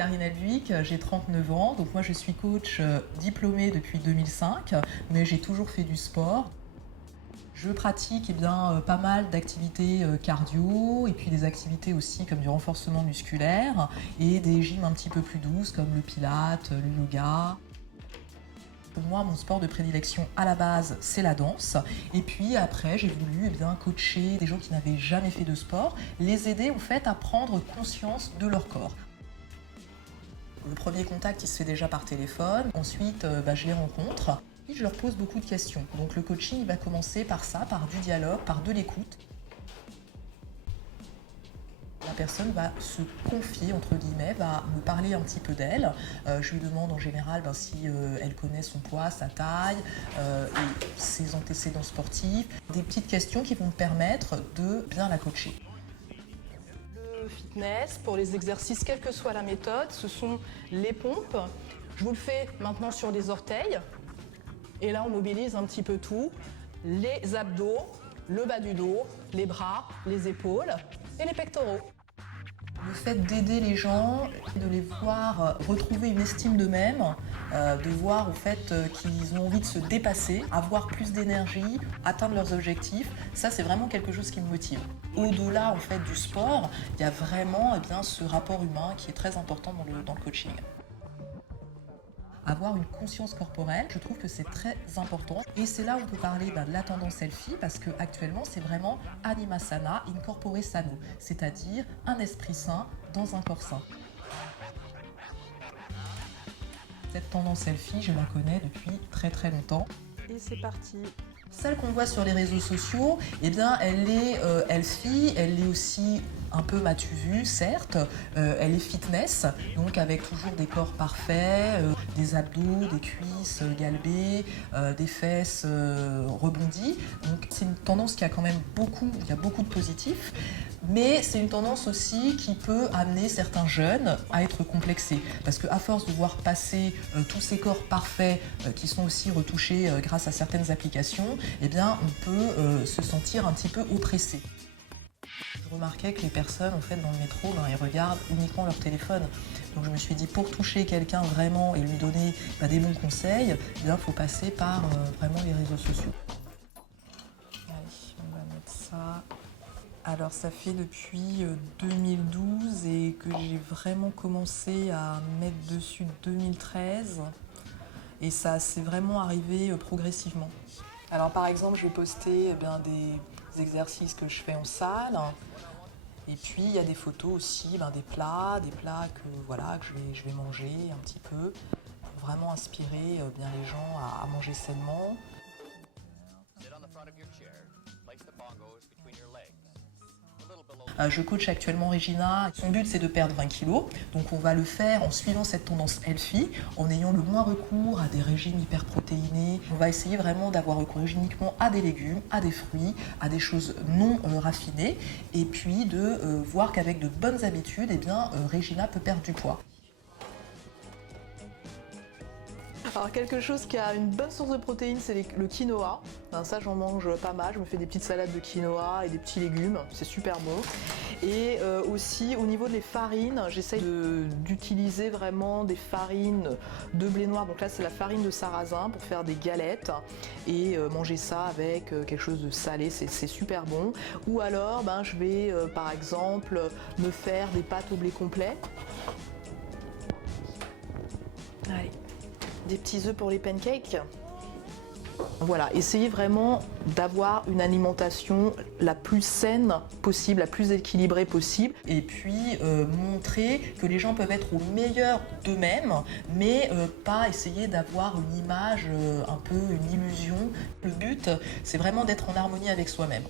Karine Helbig, j'ai 39 ans, donc moi je suis coach diplômée depuis 2005, mais j'ai toujours fait du sport. Je pratique pas mal d'activités cardio et puis des activités aussi comme du renforcement musculaire et des gyms un petit peu plus douces comme le pilates, le yoga. Pour moi, mon sport de prédilection à la base, c'est la danse. Et puis après, j'ai voulu coacher des gens qui n'avaient jamais fait de sport, les aider en fait à prendre conscience de leur corps. Le premier contact, il se fait déjà par téléphone. Ensuite, je les rencontre. Puis je leur pose beaucoup de questions. Donc le coaching, il va commencer par ça, par du dialogue, par de l'écoute. La personne va se confier, entre guillemets, va me parler un petit peu d'elle. Je lui demande en général si elle connaît son poids, sa taille, et ses antécédents sportifs. Des petites questions qui vont me permettre de bien la coacher. Le fitness, pour les exercices, quelle que soit la méthode, ce sont les pompes. Je vous le fais maintenant sur les orteils. Et là, on mobilise un petit peu tout. Les abdos, le bas du dos, les bras, les épaules et les pectoraux. Le fait d'aider les gens, de les voir retrouver une estime d'eux-mêmes, de voir qu'ils ont envie de se dépasser, avoir plus d'énergie, atteindre leurs objectifs, ça c'est vraiment quelque chose qui me motive. Au-delà du sport, il y a vraiment ce rapport humain qui est très important dans le coaching. Avoir une conscience corporelle, je trouve que c'est très important. Et c'est là où on peut parler de la tendance selfie, parce qu'actuellement, c'est vraiment anima sana in corpore sano, c'est-à-dire un esprit sain dans un corps sain. Cette tendance selfie, je la connais depuis très très longtemps. Et c'est parti. Celle qu'on voit sur les réseaux sociaux, elle est healthy, elle est aussi un peu m'as-tu vu, certes. Elle est fitness, donc avec toujours des corps parfaits, des abdos, des cuisses galbées, des fesses rebondies. Donc c'est une tendance qui a quand même il y a beaucoup de positifs. Mais c'est une tendance aussi qui peut amener certains jeunes à être complexés. Parce qu'à force de voir passer tous ces corps parfaits qui sont aussi retouchés grâce à certaines applications, on peut se sentir un petit peu oppressé. Je remarquais que les personnes dans le métro, ils regardent uniquement leur téléphone. Donc je me suis dit, pour toucher quelqu'un vraiment et lui donner des bons conseils, il faut passer par vraiment les réseaux sociaux. Allez, on va mettre ça. Alors ça fait depuis 2012 et que j'ai vraiment commencé à mettre dessus 2013 et ça s'est vraiment arrivé progressivement. Alors par exemple je vais poster des exercices que je fais en salle et puis il y a des photos aussi des plats que je vais manger un petit peu pour vraiment inspirer les gens à manger sainement. Je coach actuellement Regina. Son but c'est de perdre 20 kg. Donc on va le faire en suivant cette tendance healthy, en ayant le moins recours à des régimes hyperprotéinés. On va essayer vraiment d'avoir recours uniquement à des légumes, à des fruits, à des choses non raffinées. Et puis de voir qu'avec de bonnes habitudes, Regina peut perdre du poids. Alors quelque chose qui a une bonne source de protéines, c'est le quinoa. Ça j'en mange pas mal, je me fais des petites salades de quinoa et des petits légumes, c'est super bon. Et aussi au niveau des farines, j'essaye d'utiliser vraiment des farines de blé noir. Donc là c'est la farine de sarrasin pour faire des galettes et manger ça avec quelque chose de salé, c'est super bon. Ou alors je vais par exemple me faire des pâtes au blé complet. Allez. Des petits œufs pour les pancakes. Voilà, essayez vraiment d'avoir une alimentation la plus saine possible, la plus équilibrée possible. Et puis montrer que les gens peuvent être au meilleur d'eux-mêmes, mais pas essayer d'avoir une image, un peu une illusion. Le but, c'est vraiment d'être en harmonie avec soi-même.